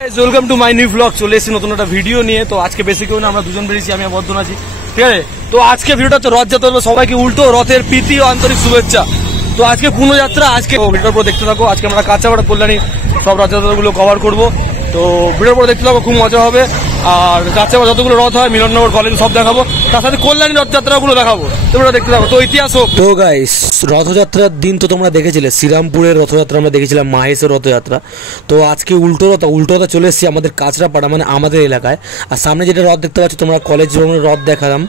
Welcome to my new blog. চলে এসেছি নতুন একটা ভিডিও নিয়ে। তো আজকে বেশি কেউ না, আমরা দুজন বেরিয়েছি, আমি বর্ধন আছি, ঠিক আছে। তো আজকে ভিডিওটা হচ্ছে রথযাত্রা, সবাইকে উল্টো রথের প্রীতি ও আন্তরিক শুভেচ্ছা। তো আজকে পূর্ণযাত্রা, আজকে ভিডিওর পর দেখতে থাকো। আজকে আমরা কাঁচাপাড়া কল্যাণী সব রথযাত্রাগুলো কভার করবো। তো ভিডিওর পর দেখতে থাকো, খুব মজা হবে। আর কাঁচাপাড়া যতগুলো রথ হয়, মিলননগর কলেজ সব দেখাবো, তার সাথে কল্যাণী রথযাত্রাগুলো দেখাবো। তোমরা দেখতে থাকো। তো ইতিহাস হোক। তো গাইস, রথযাত্রার দিন তো তোমরা দেখেছিলে, শ্রীরামপুরের রথযাত্রা আমরা দেখেছিলাম, মাহেশের রথযাত্রা। তো আজকে উল্টো রথ চলে এসেছি আমাদের কাঁচরাপাড়া, মানে আমাদের এলাকায়। আর সামনে যেটা রথ দেখতে পাচ্ছ তোমরা, কলেজ ভবনের রথ দেখালাম।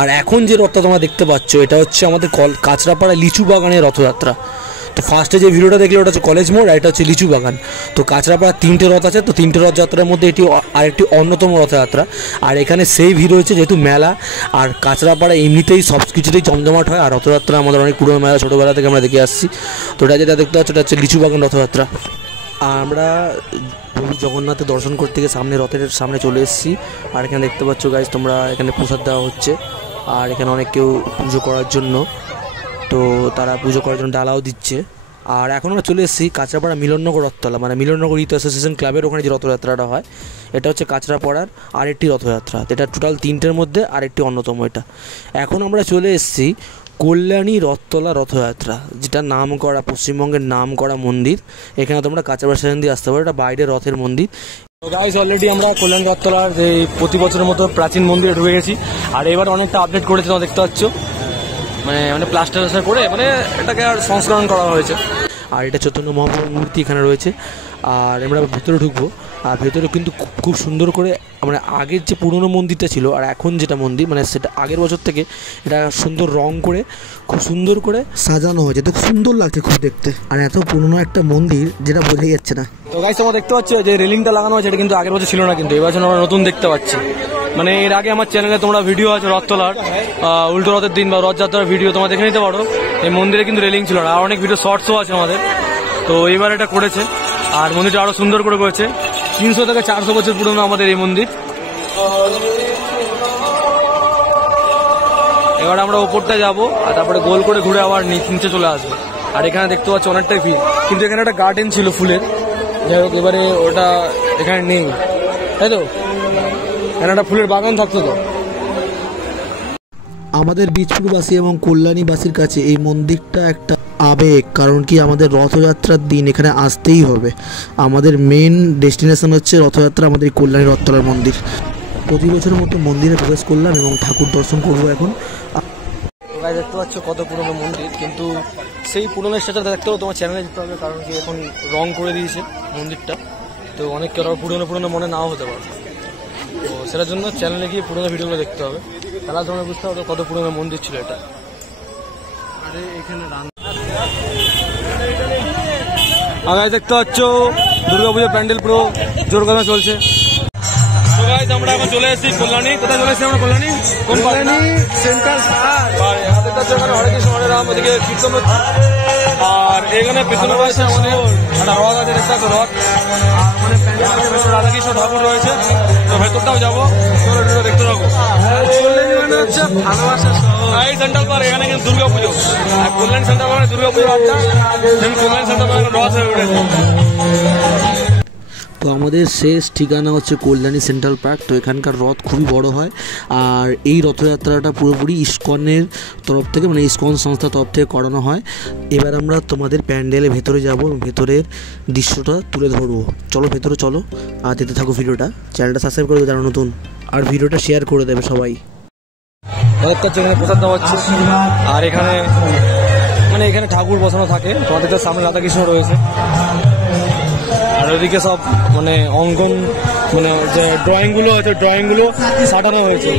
আর এখন যে রথটা তোমরা দেখতে পাচ্ছ, এটা হচ্ছে আমাদের কাঁচরাপাড়া লিচু বাগানের রথযাত্রা। তো ফার্স্টে যে ভিডিওটা দেখলে ওটা হচ্ছে কলেজ মোড়, আর এটা হচ্ছে লিচু বাগান। তো কাঁচরাপাড়া তিনটে রথ আছে, তো তিনটে রথযাত্রার মধ্যে এটি আরেকটি অন্যতম রথযাত্রা। আর এখানে সেই ভিড় হয়েছে যেহেতু মেলা, আর কাঁচরাপাড়া এমনিতেই সব কিছুতেই জমজমাট হয়। আর রথযাত্রা আমাদের অনেক পুরোনো মেলা, ছোটোবেলা থেকে আমরা দেখে আসছি। তো এটা যেটা দেখতে পাচ্ছ, এটা হচ্ছে লিচু বাগান রথযাত্রা। আমরা প্রভু জগন্নাথের দর্শন করতে গিয়ে সামনে রথের সামনে চলে এসেছি। আর এখানে দেখতে পাচ্ছ গাইজ তোমরা, এখানে প্রসাদ দেওয়া হচ্ছে। আর এখানে অনেক কেউ পুজো করার জন্য, তো তারা পুজো করার জন্য ডালাও দিচ্ছে। আর এখন আমরা চলে এসেছি কাঁচরাপাড়া মিলননগর রথতলা, মানে মিলননগর ইউথ অ্যাসোসিয়েশন ক্লাবের ওখানে যে রথযাত্রাটা হয়, এটা হচ্ছে কাঁচরাপাড়ার আরেকটি রথযাত্রা। এটা টোটাল তিনটের মধ্যে আরেকটি অন্যতম এটা। এখন আমরা চলে এসেছি কল্যাণী রথতলা রথযাত্রা, যেটা নাম করা, পশ্চিমবঙ্গের নাম করা মন্দির। এখানে তোমরা কাঁচরাপাড়া স্টেশন দিয়ে আসতে পারো, এটা বাইরে রথের মন্দির। তো গাইস, অলরেডি আমরা কল্যাণী রথতলার যে প্রতি বছরের মতো প্রাচীন মন্দিরে ঢুকে গেছি। আর এবার অনেকটা আপডেট করেছে, তোমরা দেখতে পাচ্ছ, মানে প্লাস্টার করে এটাকে আর সংস্করণ করা হয়েছে। আর এটা চৈতন্য মহাপ্রভুর মূর্তি এখানে রয়েছে। আর আমরা ভেতরে ঢুকবো। আর ভেতরে কিন্তু খুব সুন্দর করে, মানে আগের যে পুরনো মন্দিরটা ছিল আর এখন যেটা মন্দির, মানে সেটা আগের বছর থেকে এটা সুন্দর রং করে খুব সুন্দর করে সাজানো হয়েছে। তো সুন্দর লাগছে খুব দেখতে। আর এত পুরনো একটা মন্দির যেটা বোঝাই যাচ্ছে না। তো গাইস, তোমরা দেখতে পাচ্ছ যে রেলিংটা লাগানো হয়েছে, এটা কিন্তু আগের বছর ছিল না, কিন্তু এবার আমরা নতুন দেখতে পাচ্ছি। মানে এর আগে আমার চ্যানেলে তোমরা ভিডিও আছে রথতলার, উল্টো রথের দিন বা রথযাত্রার ভিডিও তোমরা দেখে নিতে পারো। এই মন্দিরে কিন্তু রেলিং ছিল না। আর অনেক ভিডিও শর্টসও আছে আমাদের। তো এবার এটা করেছে, আর মন্দিরটা আরো সুন্দর করে করেছে। 300 থেকে 400 বছর পুরনো আমাদের এই মন্দির। এবার আমরা ওপরটা যাবো, আর তারপরে গোল করে ঘুরে আবার নিচে চলে আসবো। আর এখানে দেখতে পাচ্ছি অনেকটাই ভিড়, কিন্তু এখানে একটা গার্ডেন ছিল ফুলের, যাই হোক এবারে ওটা এখানে নেই, তাই তো? এখানে একটা ফুলের বাগান থাকতো। তো আমাদের বীজপুরবাসী এবং কল্যাণীবাসীর কাছে এই মন্দিরটা একটা আবেগ, কারণ কি আমাদের রথযাত্রার দিন এখানে আসতেই হবে। আমাদের মেন ডেস্টিনেশন হচ্ছে রথযাত্রা, আমাদের কল্যাণী রথতলার মন্দির। প্রতি বছরের মতো মন্দিরে প্রবেশ করলাম এবং ঠাকুর দর্শন করবো এখন। দেখতে পাচ্ছ কত পুরনো মন্দির, কিন্তু সেই পুরনো স্ট্রাকচারটা দেখতে হলে তোমার চ্যানেলে যেতে হবে, কারণ কি এখন রং করে দিয়েছে মন্দিরটা। তো অনেক কেউ পুরনো মনে নাও হতে পারে। তো সেটার জন্য চ্যানেলে গিয়ে পুরোনো ভিডিওগুলো দেখতে হবে, তাহলে তোমরা বুঝতে হবে কত পুরোনো মন্দির ছিল এটা। আগে দেখতে পাচ্ছ দুর্গাপুজোর প্যান্ডেল পুরো জোর কথা চলছে। আমরা এখন চলে এসেছি কল্যাণী। কোথায় চলে এসেছি আমরা? কল্যাণী সেন্ট্রাল হরেকৃষ্ণ হরে রাম, ওদিকে কীর্তন হচ্ছে। আর এখানে পেছনে রয়েছে আমাদের একটা রথ আছে, দেখতে পাচ্ছ রথ। মানে প্যান্ডেল আছে, ভেতরে রাধাকৃষ্ণ ঠাকুর রয়েছে। তো ভেতরটাও যাবো, দেখতে পাবো। হচ্ছে ভালোবাসা এই সেন্ট্রাল পার্ক, এখানে কিন্তু দুর্গা পুজো। আর কল্যাণী সেন্ট্রাল পার্কে দুর্গা পুজো কল্যাণী সেন্ট্রাল পার্কে রথ হয়ে উঠেছে। তো আমাদের শেষ ঠিকানা হচ্ছে কল্যাণী সেন্ট্রাল পার্ক। তো এখানকার রথ খুবই বড় হয়। আর এই রথযাত্রাটা পুরোপুরি ইসকনের তরফ থেকে, মানে ইসকন সংস্থার তরফ থেকে করানো হয়। এবার আমরা তোমাদের প্যান্ডেলের ভেতরে যাব, ভেতরের দৃশ্যটা তুলে ধরবো। চলো ভেতরে চলো, আর দেখতে থাকো ভিডিওটা। চ্যানেলটা সাবস্ক্রাইব করে দেবে যারা নতুন, আর ভিডিওটা শেয়ার করে দেবে সবাই। প্রসাদ দেওয়া হচ্ছে। আর এখানে মানে এখানে ঠাকুর বসানো থাকে। তোমাদের তো সামনে রাধাকৃষ্ণ রয়েছে। আর ওদিকে সব মানে অঙ্কন, মানে যে ড্রয়িংগুলো আছে, ড্রয়িংগুলো সাজানো হয়েছে।